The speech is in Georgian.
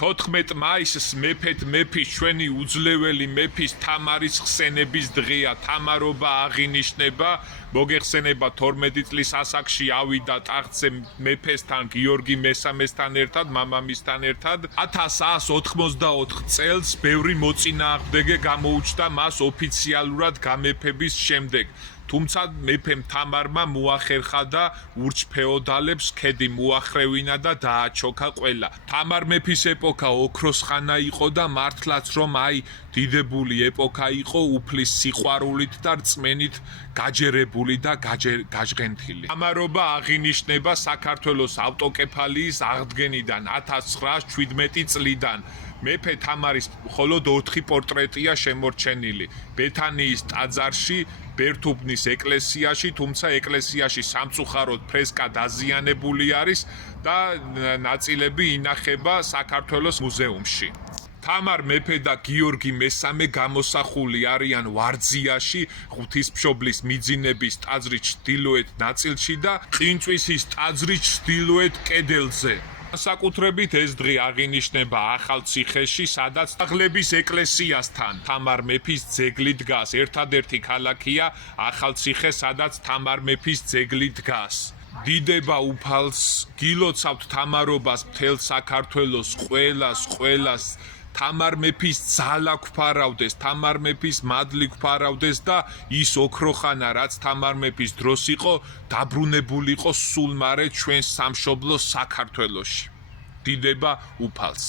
14 მაისს მეფის ჩვენი უძლეველი მეფის თამარის ხსენების დღეა. თამარობა აღინიშნება. მოგეხსენება 12 წლის ასაკში ავიდა ტახტზე მეფესთან გიორგი მესამესთან ერთად, მამამისთან ერთად. 1184 წელს ბევრი მოწინააღმდეგე გამოუჩნდა მას ოფიციალურად გამეფების შემდეგ. თუმცა მეფემ თამარმა მოახერხა და ურჩ-ფეოდალებს ქედი მოახრევინა და დააჩოქა ყველა. თამარ მეფის ეპოქა ოქროს ხანა იყო და მართლაც რომ დიდებული ეპოქა იყო უფლის სიყვარულით და რწმენით გაჯერებული და გაჟღენთილი. თამარობა აღინიშნება საქართველოს ავტოკეფალიის აღდგენიდან 1917 წლიდან. მეფე თამარის მხოლოდ 4 პორტრეტია შემორჩენილი. ბეთანიის ტაძარში, ბერთუბნის ეკლესიაში, თუმცა ეკლესიაში სამწუხაროდ ფრესკა დაზიანებული არის და ნაწილები ინახება საქართველოს მუზეუმში. თამარ მეფე და გიორგი მესამე გამოსახული არიან ვარძიაში, ღვთისმშობლის მიძინების ტაძრის ჩრდილოეთ ნაწილში და ყინწვისის ტაძრის ჩრდილოეთ კედელზე. საკუთრებით ეს დღე აღინიშნება ახალციხეში, სადაც აღლების ეკლესიასთან თამარ მეფის ძეგლი დგას. ერთადერთი ქალაქია ახალციხე, სადაც თამარ მეფის ძეგლი დგას. დიდება უფალს, გილოცავთ თამარობას მთელ საქართველოს, ყველას თამარ მეფის ძალა გვფარავდეს, თამარ მეფის მადლი გვფარავდეს და ის ოქროხანა, რაც თამარ მეფის დროს იყო, დაბრუნებულიყო სულ მარე ჩვენ სამშობლოს საქართველოში. დიდება უფალს.